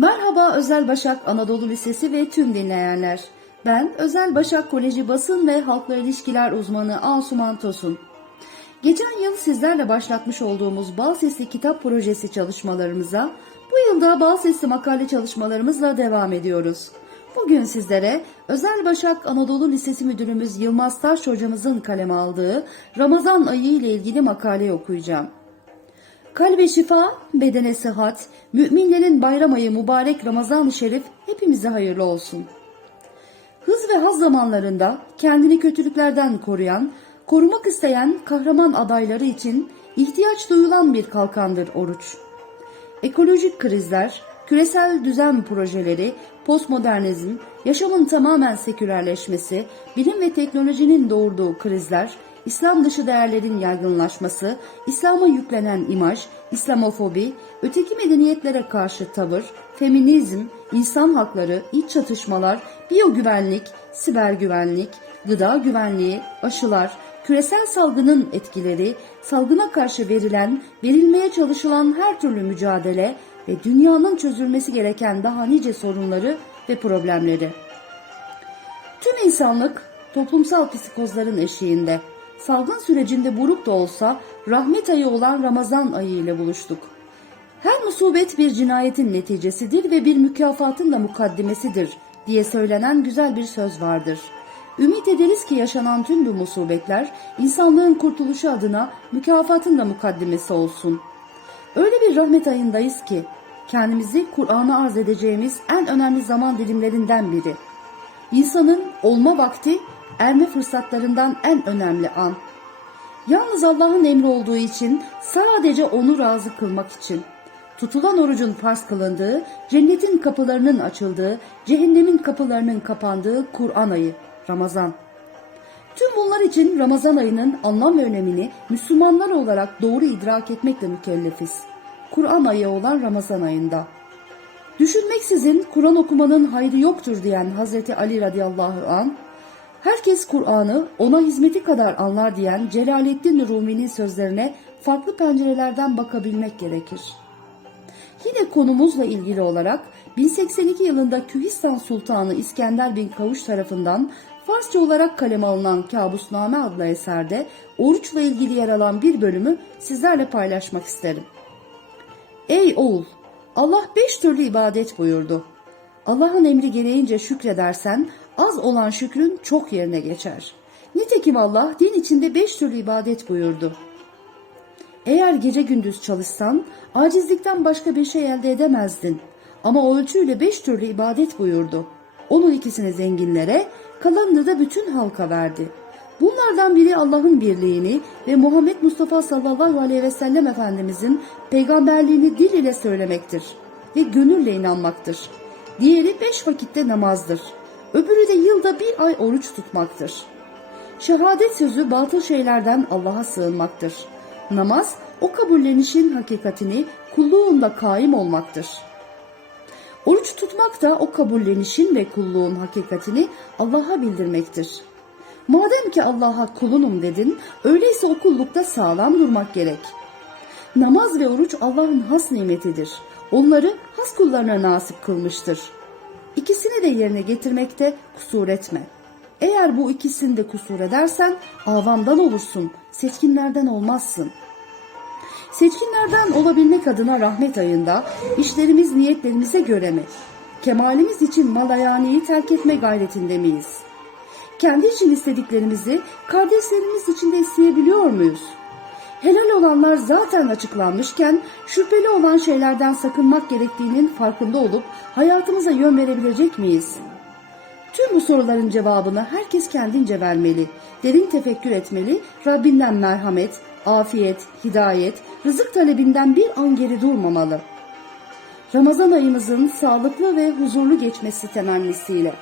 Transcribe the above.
Merhaba Özel Başak Anadolu Lisesi ve tüm dinleyenler. Ben Özel Başak Koleji Basın ve Halkla İlişkiler uzmanı Asuman Tosun. Geçen yıl sizlerle başlatmış olduğumuz Bal Sesli Kitap Projesi çalışmalarımıza bu yılda Bal Sesli makale çalışmalarımızla devam ediyoruz. Bugün sizlere Özel Başak Anadolu Lisesi Müdürümüz Yılmaz Taş hocamızın kaleme aldığı Ramazan ayı ile ilgili makale okuyacağım. Kalbe şifa, bedene sıhhat, müminlerin bayram ayı mübarek Ramazan-ı Şerif hepimize hayırlı olsun. Hız ve haz zamanlarında kendini kötülüklerden koruyan, korumak isteyen kahraman adayları için ihtiyaç duyulan bir kalkandır oruç. Ekolojik krizler, küresel düzen projeleri, postmodernizm, yaşamın tamamen sekülerleşmesi, bilim ve teknolojinin doğurduğu krizler, İslam dışı değerlerin yaygınlaşması, İslam'a yüklenen imaj, İslamofobi, öteki medeniyetlere karşı tavır, feminizm, insan hakları, iç çatışmalar, biyogüvenlik, siber güvenlik, gıda güvenliği, aşılar, küresel salgının etkileri, salgına karşı verilen, verilmeye çalışılan her türlü mücadele ve dünyanın çözülmesi gereken daha nice sorunları ve problemleri. Tüm insanlık toplumsal psikozların eşiğinde. Salgın sürecinde buruk da olsa rahmet ayı olan Ramazan ayı ile buluştuk. Her musibet bir cinayetin neticesidir ve bir mükafatın da mukaddimesidir diye söylenen güzel bir söz vardır. Ümit ederiz ki yaşanan tüm bu musibetler insanlığın kurtuluşu adına mükafatın da mukaddimesi olsun. Öyle bir rahmet ayındayız ki kendimizi Kur'an'a arz edeceğimiz en önemli zaman dilimlerinden biri. İnsanın olma vakti erme fırsatlarından en önemli an. Yalnız Allah'ın emri olduğu için sadece onu razı kılmak için. Tutulan orucun farz kılındığı, cennetin kapılarının açıldığı, cehennemin kapılarının kapandığı Kur'an ayı, Ramazan. Tüm bunlar için Ramazan ayının anlam ve önemini Müslümanlar olarak doğru idrak etmekle mükellefiz. Kur'an ayı olan Ramazan ayında. Düşünmeksizin Kur'an okumanın hayrı yoktur diyen Hazreti Ali radıyallahu an, herkes Kur'an'ı ona hizmeti kadar anlar diyen Celaleddin Rumi'nin sözlerine farklı pencerelerden bakabilmek gerekir. Yine konumuzla ilgili olarak 1082 yılında Kühistan Sultanı İskender bin Kavuş tarafından Farsça olarak kaleme alınan Kabusname adlı eserde oruçla ilgili yer alan bir bölümü sizlerle paylaşmak isterim. Ey oğul! Allah beş türlü ibadet buyurdu. Allah'ın emri gereğince şükredersen az olan şükrün çok yerine geçer. Nitekim Allah din içinde beş türlü ibadet buyurdu. Eğer gece gündüz çalışsan acizlikten başka bir şey elde edemezdin. Ama o ölçüyle beş türlü ibadet buyurdu. Onun ikisini zenginlere, kalanını da bütün halka verdi. Bunlardan biri Allah'ın birliğini ve Muhammed Mustafa sallallahu aleyhi ve sellem Efendimizin peygamberliğini dil ile söylemektir ve gönülle inanmaktır. Diğeri beş vakitte namazdır. Öbürü de yılda bir ay oruç tutmaktır. Şehadet sözü batıl şeylerden Allah'a sığınmaktır. Namaz o kabullenişin hakikatini kulluğunda kaim olmaktır. Oruç tutmak da o kabullenişin ve kulluğun hakikatini Allah'a bildirmektir. Madem ki Allah'a kulunum dedin, öyleyse o kullukta sağlam durmak gerek. Namaz ve oruç Allah'ın has nimetidir. Onları has kullarına nasip kılmıştır. De yerine getirmekte kusur etme. Eğer bu ikisinde kusur edersen avamdan olursun, seçkinlerden olmazsın. Seçkinlerden olabilmek adına rahmet ayında işlerimiz niyetlerimize göre mi? Kemalimiz için malayaneyi terk etme gayretinde miyiz? Kendi için istediklerimizi kardeşlerimiz için de isteyebiliyor muyuz? Helal olanlar zaten açıklanmışken şüpheli olan şeylerden sakınmak gerektiğinin farkında olup hayatımıza yön verebilecek miyiz? Tüm bu soruların cevabını herkes kendince vermeli, derin tefekkür etmeli, Rabbinden merhamet, afiyet, hidayet, rızık talebinden bir an geri durmamalı. Ramazan ayımızın sağlıklı ve huzurlu geçmesi temennisiyle.